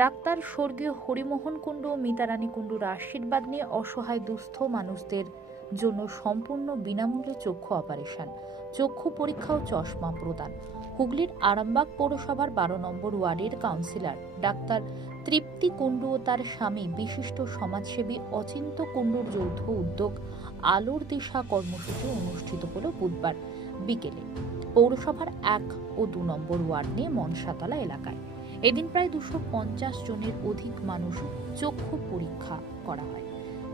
Doctor স্বর্গীয় হরিমোহন কুণ্ডু ও মিতারানী কুণ্ডুর আশীর্বাদ নিয়ে অসহায় দুস্থ মানুষদের জন্য সম্পূর্ণ বিনামূল্যে চক্ষু অপারেশন, চক্ষু পরীক্ষা ও চশমা প্রদান। হুগলির আরামবাগ পৌরসভার বারো নম্বর ওয়ার্ডের কাউন্সিলর ডাক্তার তৃপ্তি কুণ্ডু ও তার স্বামী বিশিষ্ট সমাজসেবী অচিন্ত কুণ্ডুর যৌথ উদ্যোগ আলোর দিশা কর্মসূচি অনুষ্ঠিত হল বুধবার বিকেলে। পৌরসভার এক ও দু নম্বর ওয়ার্ড নিয়ে মনসাতলা এলাকায়। এদিন প্রায় দুশো পঞ্চাশ জনের অধিক মানুষ চক্ষু পরীক্ষা করা হয়।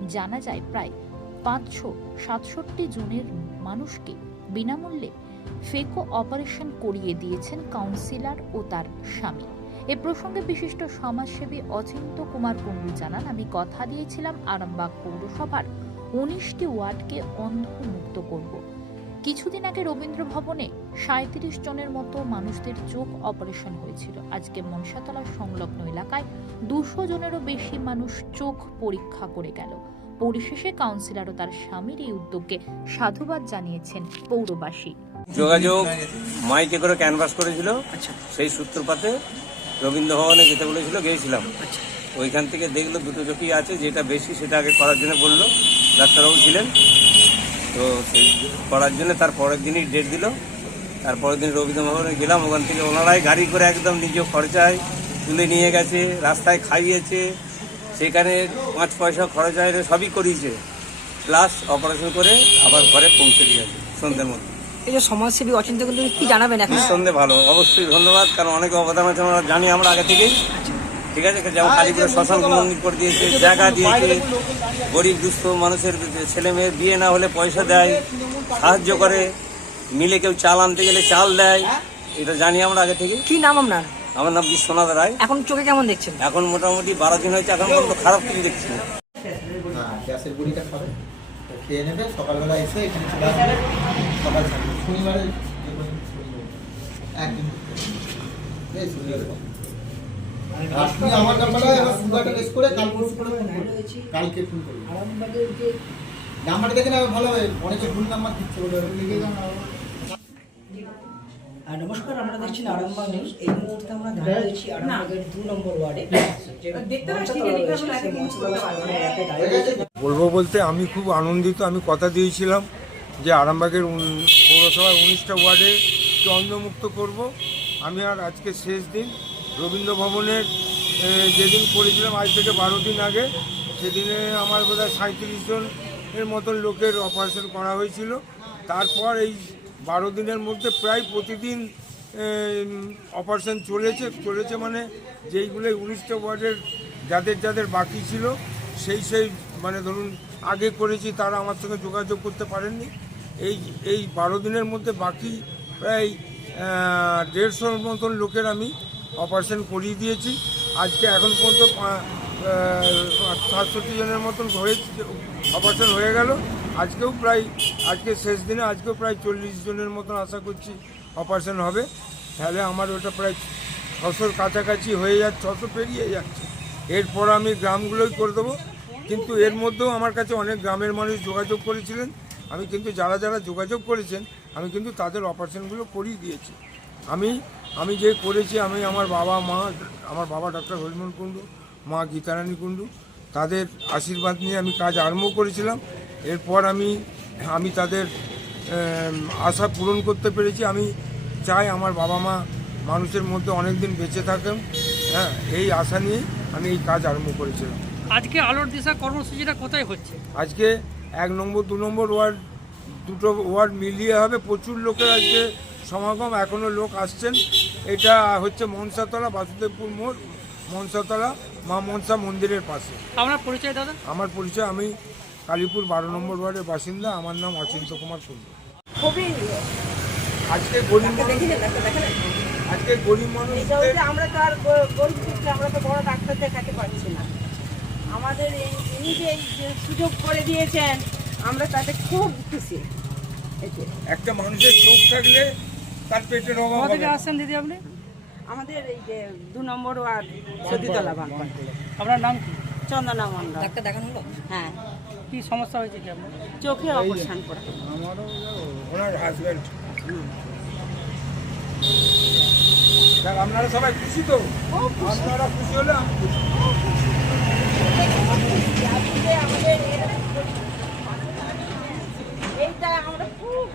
জানা যায় প্রায় পাঁচশো সাতষট্টি জনের মানুষকে বিনামূল্যে ফেকো অপারেশন করিয়ে দিয়েছেন কাউন্সিলর ও তার স্বামী। এ প্রসঙ্গে বিশিষ্ট সমাজসেবী অচিন্ত কুমার কুণ্ডু জানান, আমি কথা দিয়েছিলাম আরামবাগ পৌরসভার উনিশটি ওয়ার্ডকে অন্ধমুক্ত করব। কিছুদিন আগে রবীন্দ্র ভবনে সাঁত্রিশ জনের মতো মানুষদের চোখ অপারেশন হয়েছিল। আজকে মনসাতলা সংলগ্ন এলাকায় দুশো জনেরও বেশি মানুষ চোখ পরীক্ষা করে গেল। পরিশেষে কাউন্সিলর ও তার স্বামীর এই উদ্যোগকে সাধুবাদ জানিয়েছেন পৌরবাসী। যোগাযোগ মাইকে করে ক্যানভাস করেছিল। আচ্ছা। সেই সূত্রপাতে রবীন্দ্র ভবনে যেতে বলেছিল গিয়েছিলাম। আচ্ছা। ওইখান থেকে দেখল দুটো চোখই আছে যেটা বেশি সেটা আগে করার জন্য বলল। ডাক্তারবাবু ছিলেন। তো সেই করার জন্য তার পরের দিনই ডেট দিল। তারপরের দিন রবীন্দ্র ভবনে গেলাম ওখান থেকে ওনারাই গাড়ি করে একদম নিজে খরচায় তুলে নিয়ে গেছে রাস্তায় খাইয়েছে সেখানে পাঁচ পয়সা খরচ হয় সবই করিয়েছে। প্লাস অপারেশন করে আবার ঘরে পৌঁছে দিয়েছে সন্ধ্যের মধ্যে। এই যে সমাজসেবী অচিন্ত কিন্তু কি জানাবেন এখন? সন্ধে ভালো অবশ্যই ধন্যবাদ কারণ অনেক অবদান আছে আমরা জানি আমরা আগে থেকেই। ঠিক আছে? যেমন কালীপুরে শ্মশান মন্দির করে দিয়েছে জায়গা দিয়েছে গরিব দুস্থ মানুষের ছেলে মেয়ের বিয়ে না হলে পয়সা দেয় সাহায্য করে মিলে কেউ চাল আনতে গেলে চাল দেয় এটা জানি আমরা আগে থেকে। কি নাম আপনার? আমার নাম বিশ্বনাথ রায়। এখন চোখে কেমন দেখছেন? এখন মোটামুটি বারো দিন হয়েছে এখন পর্যন্ত খারাপ কিছু দেখছি না। হ্যাঁ গ্যাসের বড়িটা খাবে খেয়ে নেবে সকালবেলা এসে এখানে চলে আসবে। সকাল শনিবারে একদিন। তুমি আমার নাম্বারে এবার সুগারটা রেস করে কাল পরশু করে ফোন করবে। কালকে ফোন করবে। নাম্বারটা দেখে নেবে ভালো হবে। অনেকে ভুল নাম্বার দিচ্ছে। বলে আর নমস্কার আমরা দেখছি আরামবাগ নিউজ এই মুহূর্তে আমরা দাঁড়িয়ে রয়েছি আরামবাগের দু নম্বর ওয়ার্ডে। দেখতে পাচ্ছি বলব বলতে আমি খুব আনন্দিত। আমি কথা দিয়েছিলাম যে আরামবাগের পৌরসভার উনিশটা ওয়ার্ডে চন্দ্রমুক্ত করব। আমি আর আজকে শেষ দিন রবীন্দ্র ভবনের যেদিন করেছিলাম আজ থেকে বারো দিন আগে, সেদিনে আমার বোধহয় সাঁত্রিশ জন এর মতন লোকের অপারেশন করা হয়েছিল। তারপর এই বারো দিনের মধ্যে প্রায় প্রতিদিন অপারেশন চলেছে। চলেছে মানে যেইগুলো উনিশটা ওয়ার্ডের যাদের যাদের বাকি ছিল, সেই সেই মানে ধরুন আগে করেছি, তারা আমার সঙ্গে যোগাযোগ করতে পারেননি। এই এই বারো দিনের মধ্যে বাকি প্রায় দেড়শোর মতন লোকের আমি অপারেশন করিয়ে দিয়েছি। আজকে এখন পর্যন্ত সাতষট্টি জনের মতন হয়েছে অপারেশন হয়ে গেল। আজকেও প্রায়, আজকে শেষ দিনে আজকেও প্রায় চল্লিশ জনের মতন আশা করছি অপারেশন হবে। তাহলে আমার ওটা প্রায় ছশোর কাছাকাছি হয়ে যাচ্ছে, ছশো পেরিয়ে যাচ্ছে। এরপর আমি গ্রামগুলোই করে দেবো। কিন্তু এর মধ্যেও আমার কাছে অনেক গ্রামের মানুষ যোগাযোগ করেছিলেন। আমি কিন্তু যারা যারা যোগাযোগ করেছেন, আমি কিন্তু তাদের অপারেশনগুলো করিয়ে দিয়েছি। আমি আমি যে করেছি আমি আমার বাবা মা আমার বাবা ডক্টর হরিমোহন কুণ্ডু মা গীতারানী কুণ্ডু তাদের আশীর্বাদ নিয়ে আমি কাজ আরম্ভ করেছিলাম। এরপর আমি আমি তাদের আশা পূরণ করতে পেরেছি। আমি চাই আমার বাবা মা মানুষের মধ্যে অনেক দিন বেঁচে থাকেন। হ্যাঁ এই আশা নিয়ে আমি এই কাজ আরম্ভ করেছিলাম। আজকে আলোর দিশা কর্মসূচিটা কোথায় হচ্ছে? আজকে এক নম্বর দু নম্বর ওয়ার্ড দুটো ওয়ার্ড মিলিয়ে হবে। প্রচুর লোকের আজকে সমাগম। এখনও লোক আসছেন। এটা হচ্ছে মনসাতলা বাসুদেবপুর মোড় মনসাতলা মা মনসা মন্দিরের পাশে। আপনার পরিচয় দাদা? আমার পরিচয় আমি কালীপুর বারো নম্বর ওয়ার্ডের বাসিন্দা আমার নাম অচিন্ত কুমার কুণ্ডু খুবই আজকে গরিব মানুষ আজকে গরিব হচ্ছে আমরা তো আর গরিব আমরা তো বড় ডাক্তার দেখাতে পারছি না। আমাদের এই ইনি যে এই যে সুযোগ করে দিয়েছেন আমরা তাতে খুব খুশি। একটা মানুষের চোখ থাকলে তার পেটের অভাব হবে। না। আসছেন দিদি আপনি? আমাদের এই যে দু নম্বর ওয়ার্ড সতীতলা বাগবান আপনার নাম কি? চন্দনা মন্ডল ডাক্তার দেখানো হলো? হ্যাঁ। কি সমস্যা হয়েছে কি আপনার? চোখে অপারেশন করা। ওনার হাজব্যান্ড আপনারা সবাই খুশি তো? আপনারা খুশি হলে আমি খুশি। আমাদের এইটা আমরা খুব